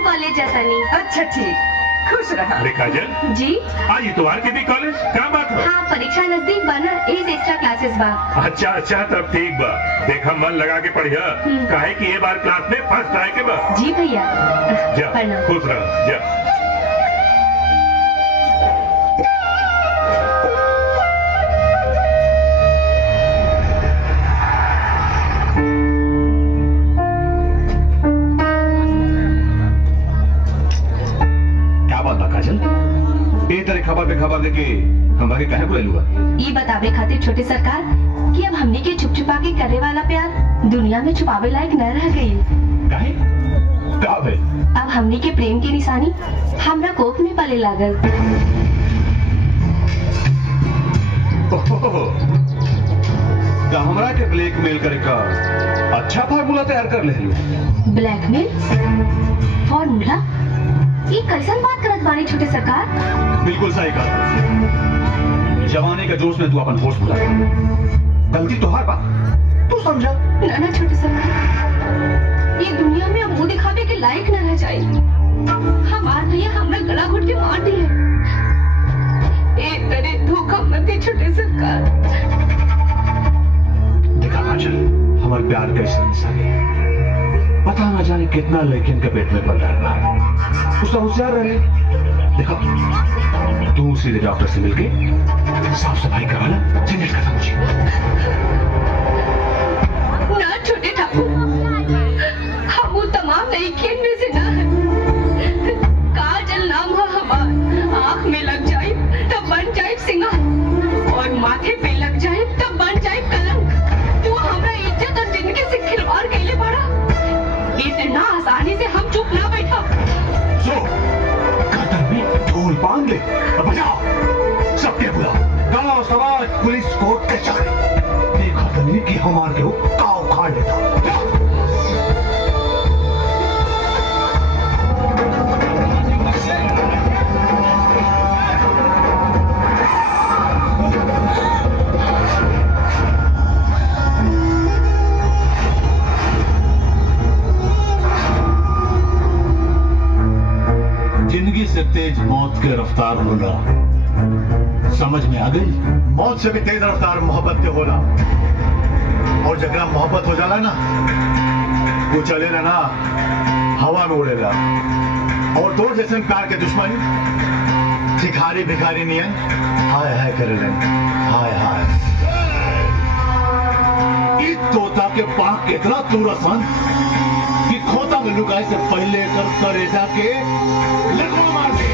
हम कॉलेज जाता नहीं। अच्छा ठीक, खुश रहा। अरे काजल जी आज इतवार के भी कॉलेज क्या बात है? हाँ, परीक्षा नजदीक बा ना, इस एक्स्ट्रा क्लासेस बा। अच्छा अच्छा तब ठीक बा। देखा मन लगा के पढ़िया, काहे कि ये बार क्लास में फर्स्ट आए के बा। जी भैया। जा खुश रह जा। खबर पे खबर देके हम आगे कहे बोले लुआ ये बतावे खातिर छोटे सरकार कि अब हमने के छुप छुपा के करे वाला प्यार दुनिया में छुपावे लायक न रह गई। काहे? काहे? अब हमने के प्रेम की निशानी हमरा कोख में पले लागल। तो हमरा के ब्लैकमेल करे का अच्छा फार्मूला तैयार कर ले लो। Blackmail formula? ये कैसन बात करत बानी छोटे सरकार? बिल्कुल सही कहा। जवानी का जोश में तू अपन होश भुला गलती तो हर बात तू समझा। ना छोटे सरकार, ये दुनिया में अब वो दिखावे के लायक न रह जाए। हमार भैया हमरा गला घोट के मार दिए। एक तरह धोखा मत दे छोटे सरकार। देखा काजल, हमारे प्यार कैसा इंसान है, पता ना जाने कितना लेकिन के पेट में पल रहा है। उसका होशियार रहे। देखो तू सीधे डॉक्टर से मिलके साफ सफाई करा ले, झंझट खत्म हो जाए। ना छोटे ठाकुर, हम वो तमाम लड़कियों में से ना है। काजल नाम है हमार। आँख में लग जाए तब बन जाए सिंगार, और माथे पे लग जाए तब बन जाए कलंक। तू हमारा इज्जत और जिंदगी से खिलवाड़ कैले पड़ा। इतना आसानी से हम चुप ना बैठा। गर्दन में ढोल बांध ले, बजाओ, सबके बुलाओ, गांव समाज पुलिस कोर्ट कचहरी, देखा तो नहीं कि हमारे के वो काव उखाड़ लेता। जिंदगी से तेज मौत के रफ्तार होला, समझ में आ गई? मौत से भी तेज रफ्तार मोहब्बत के होला, और जगह मोहब्बत हो जाला ना, वो चले ना हवा में उड़ेला। और तोड़ जैसे प्यार के दुश्मन भिखारी भिखारी नियन हाय हाय करे हाय हाय। इस तोता के पाक कितना तुरसन कि खोता में लुकाए से पहले कर करेजा के लगवा मार दे।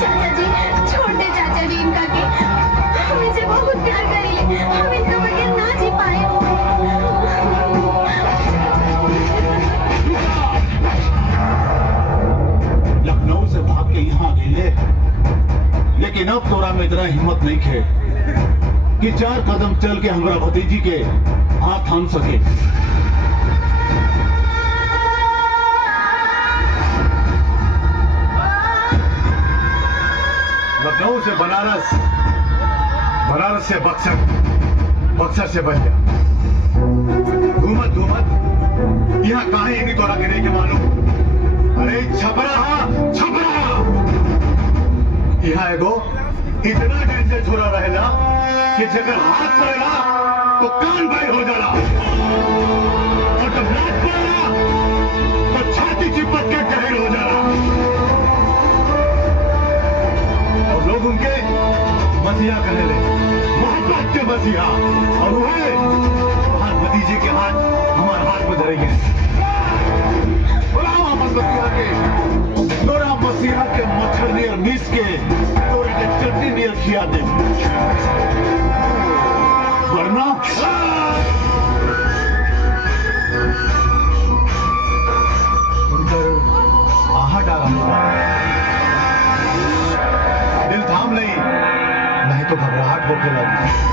चाचा जी छोड़ दे, चाचा जी इनका के हम इनसे बहुत प्यार करेंगे। हम इनका बगैर ना जी पाए। लखनऊ से भाग के यहाँ गए, लेकिन अब तोरा में इतना हिम्मत नहीं खे कि 4 कदम चल के हमारा भतीजी के हाथ थाम सके। लखनऊ से बनारस, बनारस से बक्सर, बक्सर से बलिया, घूमत घूमत यहाँ कहा ही तोरा के नहीं के मालूम। अरे छपरा छपरा, यहाँ एगो इतना डेंजर छोरा रहेला कि जगह हाथ पड़ेला तो कान बाहर हो जाला, और जब लात पड़ेला तो छाती चिपक के जहर हो जाला। और लोग उनके मसीहा कहने लगे, मोहब्बत के मसीहा, और वो है हमारे भतीजे के हाथ हमारे हाथ में धरेंगे। बुलाओ वापस मसीहा के, तोरा मसीहा के मच्छर नियर मिस के तोरा के चटनी नियर खिया दे, वरना आहट आ रहा, दिल थाम नहीं तो घबराहट होने लगी।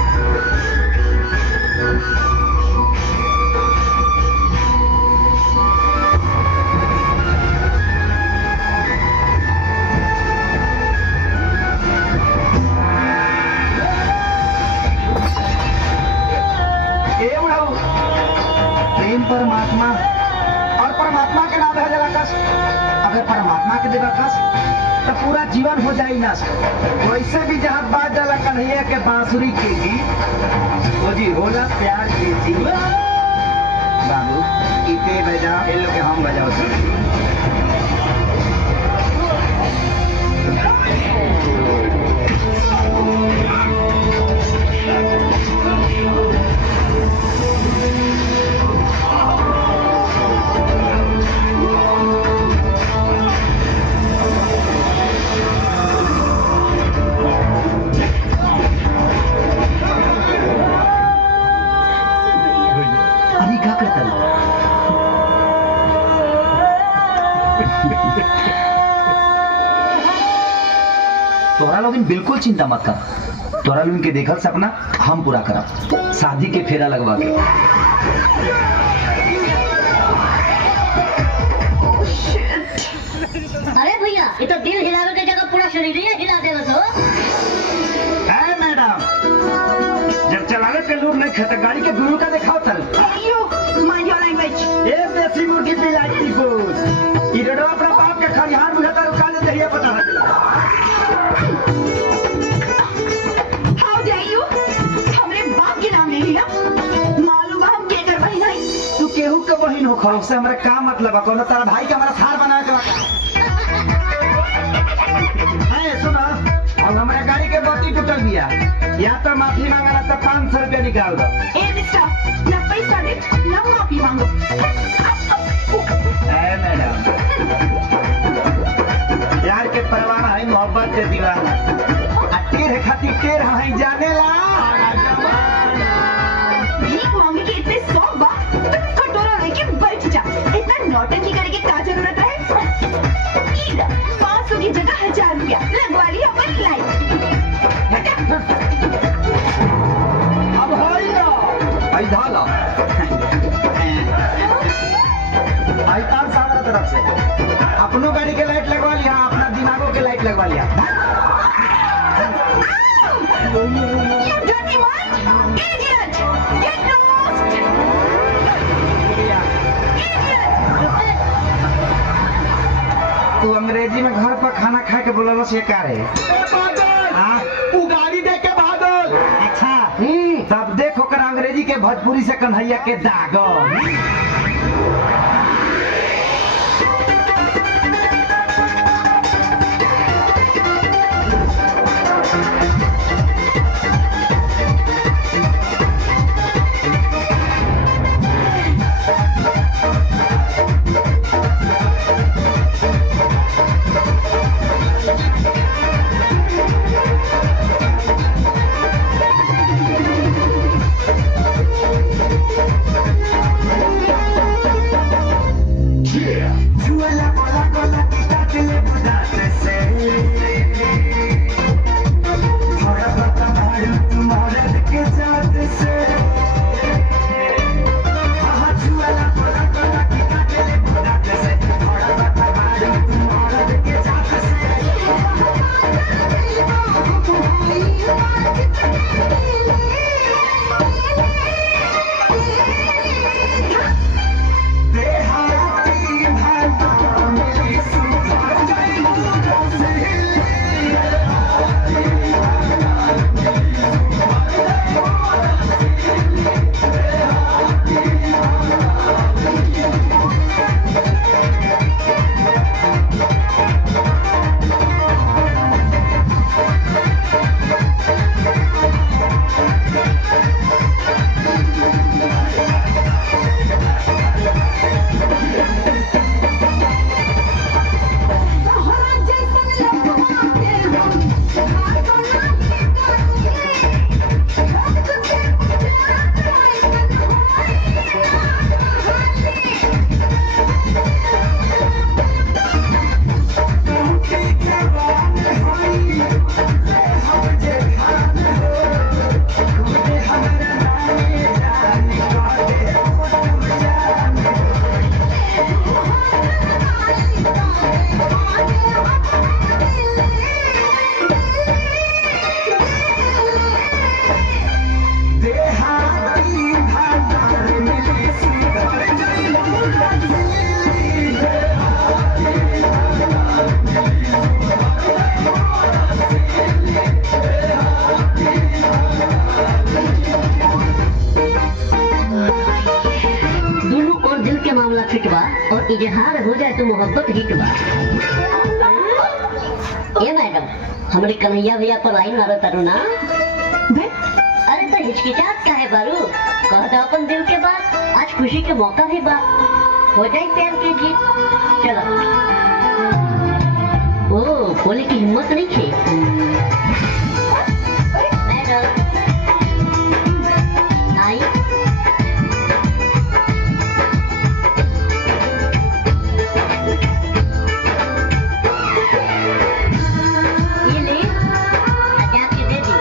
दे बखस तो पूरा जीवन हो जाए ना। वैसे भी जहाँ बात डाला कन्हैया के बांसुरी के गीत वो जी होला प्यार के जी। बाबू इते बजाओ ये लोग के हम बजाओ। अरे क्या करता है? तोरा लोग बिल्कुल चिंता मत कर। तोरा लोग के देखल सपना हम पूरा करब, शादी के फेरा लगवा के। अरे भैया ये तो दिल हिलावे के जगह पूरा शरीर ही हिला देगा तो। है मैडम, जब चलावे के लूर नहीं खेत गाड़ी के गुरु का दिखाओ तल। Mind your language. ए देसी मुर्गी बिलाती को ई रेडवा अपना बाप के खरिहान बुझाता रुका ले दहिया पता है। How dare you? हमरे बाप के नाम ले लिया। मालूम है हम के कर बहिन है। तू केहू के बहिन हो खौ से हमरा का मतलब है? कोनो तारा भाई के हमरा थार बना के है। सुना अब हमारे गाड़ी के बत्ती टूटल बिया, या तो माफी मांगना तो 500 रुपया निकाल दो। ए मिस्टर, ना पैसा दे ना माफी मांगो। मैडम यार के परवाना है, मोहब्बत के दीवाना। टेर खातिर टेर है जाने ला। भीख मांगे के इतने शौक बा तो कटोरा लेके बैठ जा। इतना नौटंकी करने की क्या जरूरत है? 500 की जगह 1000 रुपया लगवा लिया अपन लाइट। अब है ना आई धाला आई तार सामने तरफ से अपनों गाड़ी के लाइट लगवा लिया, अपना दिमागों के लाइट लगवा लिया। You dirty one! Idiot! Get lost! तू अंग्रेजी में घर पर खाना खा के बोला से क्या रे? तू गाड़ी देख के बादल। अच्छा तब देखो कर अंग्रेजी के भोजपुरी से कन्हैया के दागो। इजहार हो जाए तो मोहब्बत हिट बा। ये मैडम हमारे कन्हैया भैया पर लाइन मारो तारू ना। अरे तो हिचकिचाहट का है बारू, कहता अपन दिल के बात, आज खुशी के मौका भी बा, हो जाए प्यार के जीत। चलो। ओ बोले की हिम्मत नहीं थी मैडम। आई ये ले आजा के दे दी।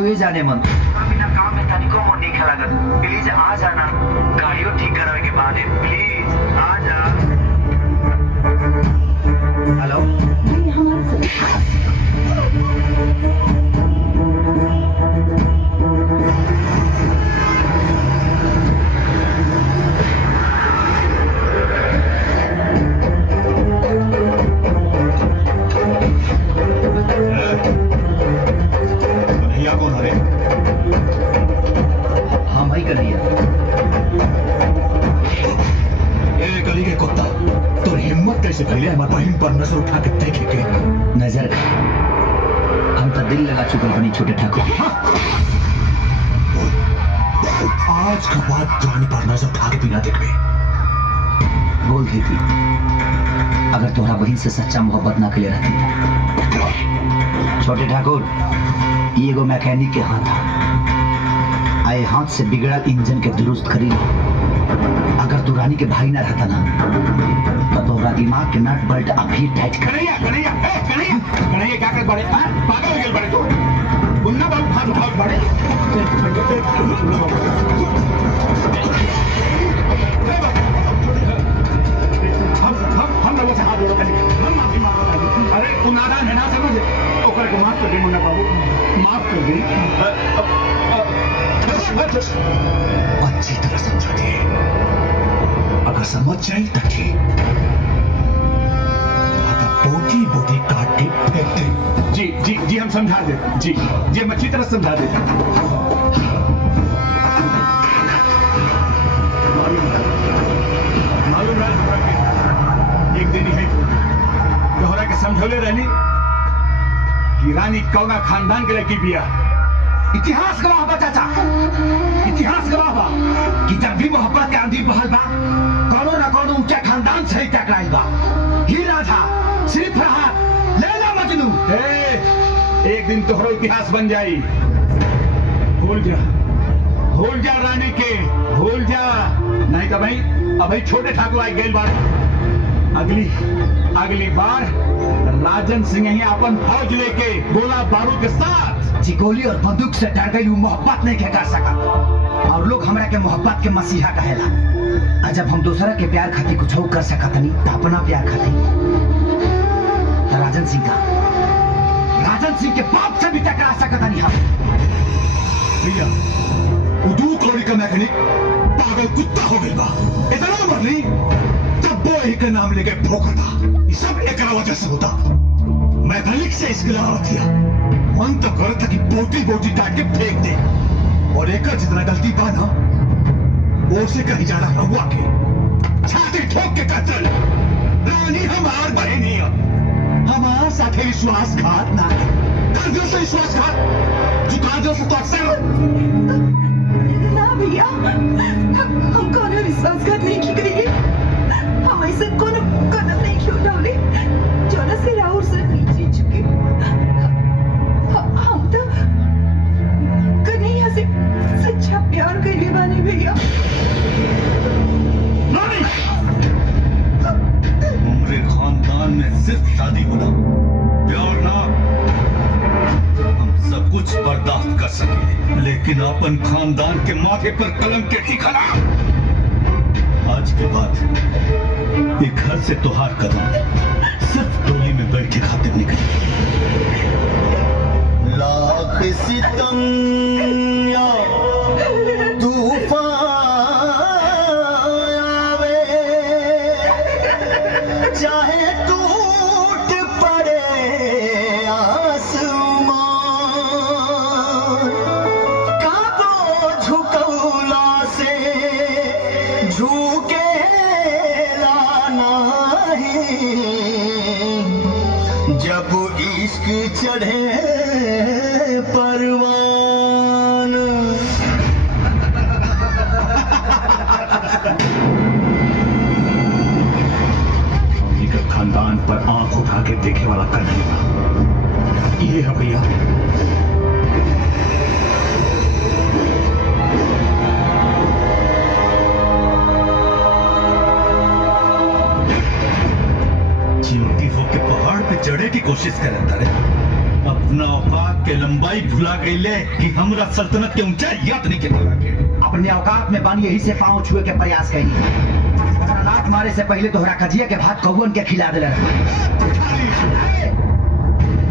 ये जाने मन बिना काम में तनिको मन नहीं खेला कर। प्लीज आ जाना, गाड़ियों ठीक करावे के बाद प्लीज आ जा। हेलो से पहले हमारे बहन पर नजर उठा के देखे के नजर का हम तो दिल लगा चुके बनी छोटे ठाकुर। आज के बाद रानी पर नजर उठा के बिना देखे बोल देती अगर तुम्हारा बहन से सच्चा मोहब्बत ना के लिए रहती। छोटे ठाकुर ये एगो मैकेनिक के हाथ था, आए हाथ से बिगड़ल इंजन के दुरुस्त करी। अगर तू रानी के भाई ना रहता ना तो तोरा दिमाग के नट बोल्ट अभी टाइट कर। कन्हैया कन्हैया कन्हैया कन्हैया क्या कर बड़े पागल हो गए बड़े तू गुन्ना बहुत हाथ उठाओ बड़े। हम लोगों से हाथ जोड़ो हम माफी मांगते। अरे तू नादान है ना समझे ओकर को माफ कर दे मुन्ना बाबू, माफ कर दे। अच्छी तरह समझा दे, अगर समझ जाए तो ठीक, बोटी बोटी काट के फेंक दे। जी जी जी हम समझा दे। जी जी हम अच्छी तरह समझा दे। मालूम रहा एक दिन ही तोहरा के समझौले रहनी कि रानी कौना खानदान के लड़की बिया। इतिहास गवाह बा चाचा, इतिहास गवाह बा कि जब भी मोहब्बत के आंधी बहल बा कौनो न कौनो ऊंचे खानदान से ही टकराइल बा। हीरा था, सिर्फ रहा, लैला मजनू। एक दिन तोहरो इतिहास बन जाई। भूल जा रानी के, भूल जा, नहीं तो भाई अभी छोटे ठाकुर आई गई बात। अगली बार राजन सिंह ही अपन फौज लेके गोला बारूद के साथ चिकोली और बंदूक से डर गई मोहब्बत नहीं कर सका। और लोग हमरा के मोहब्बत के मसीहा कहेला। जब हम दूसरा के प्यार खातिर कुछ कर सकत नहीं तो अपना प्यार खातिर तो राजन सिंह के बाप से भी टकरा सकत नहीं हम। भैया उदू करोड़ी का मैकेनिक पागल कुत्ता हो गई बा। इतना मरली तब वो ही के नाम लेके भौंकता। ये सब एक वजह से होता। मैकेनिक से इसके लड़ावा किया, मन तो कर था कि बोटी बोटी काट के फेंक दे। और एक जितना गलती पा ना वो से कहीं जाना हुआ के छाती ठोक के कतल। रानी हमार बहन ही हमारा साथे विश्वासघात ना कर्जों से विश्वासघात जुकाजों से तो अक्सर ना भैया, हम कौन विश्वासघात नहीं की करेंगे। हम ऐसे कौन कदम नहीं क्यों डाले जो न से राहुल से जीत चुके। हम तो कन्हैया से सच्चा प्यार करने वाले भैया। हमारे खानदान में सिर्फ शादी होना प्यार ना। हम सब कुछ बर्दाश्त कर सके लेकिन अपन खानदान के माथे पर कलम के टिकाना। आज के बाद एक घर से तोहार कदम सिर्फ टोली में बैठे खातिर निकले। लाख सितम चाहे टूट पड़े आसमान, काबो झुकौला से झुकेला नहीं, जब इश्क चढ़े परवान। खानदान पर आंख उठा के देखे वाला कन्हैया ये है भैया। चिमटी होके पहाड़ पे चढ़े की कोशिश करता रहे, अपना औकात के लंबाई भुला गई ले कि हमरा सल्तनत के ऊंचाई याद नहीं के के अपने औकात में बन यही से पांव छुए के प्रयास करी। लात मारे से पहले तोहरा कजिया के भात कौन के खिला दिला।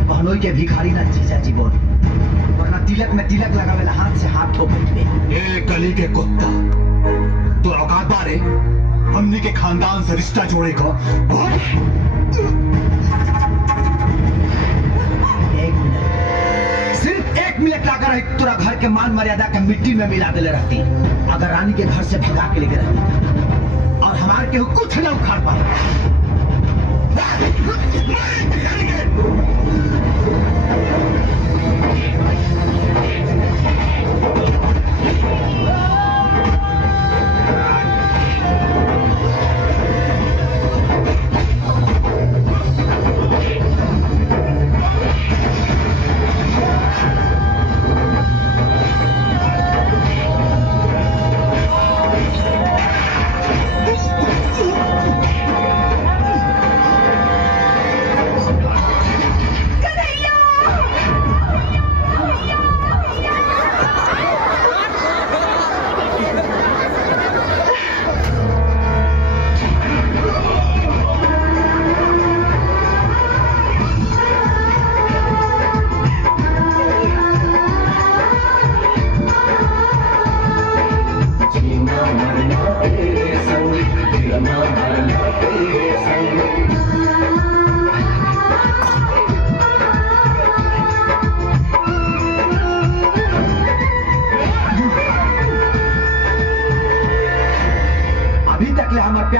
बहनोई के भिखारी ना जीजा जी बोल, वरना तिलक में तिलक लगावेला हाथ से हाथ ठोक दे। ए कली के कुत्ता, तो औकात बारे हमनी के खानदान से रिश्ता जोड़ेगा। सिर्फ 1 मिनट लाकर तोरा घर के मान मर्यादा के मिट्टी में मिला देले रहती, अगर रानी के घर से भगा के लेके रहती और हमारे के कुछ न उखाड़ पाए।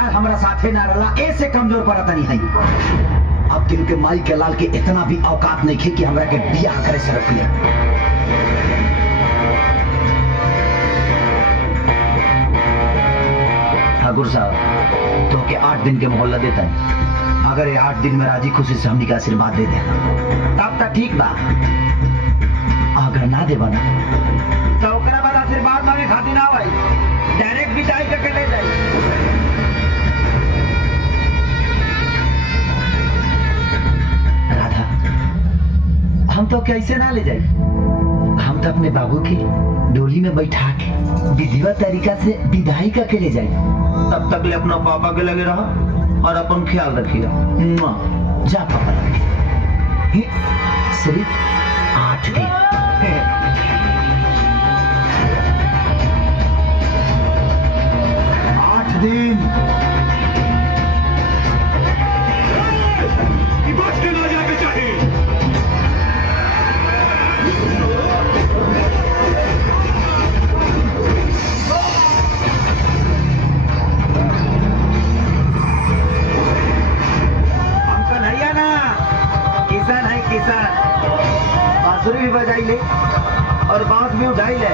हमारा साथे ना रला ऐसे कमजोर पड़ता नहीं है। अब दिल के माई के लाल के इतना भी औकात नहीं है कि हमरा के बियाह करे से रख ले। ठाकुर साहब तो के 8 दिन के मोहल्ला देता है, अगर ये 8 दिन में राजी खुशी से हमनी का आशीर्वाद दे देना तब तक ठीक बा, अगर ना देबा ना तो ओकरा बाद आशीर्वाद मांगे खातिर ना भाई डायरेक्ट विदाई करके ले जाए। राधा हम तो कैसे ना ले जाए, हम तो अपने बाबू की डोली में बैठा के विधिवत तरीका से विदाई करके ले जाए। तब तक ले अपना पापा के लगे रहा और अपन ख्याल रखिएगा। जा पापा सिर्फ 8 दिन। 8 दिन बच के ना जाके चाहिए। हम कन्हैया ना किसान है, किसान बांसुरी भी बजाई ले और बांस भी उठाई ले।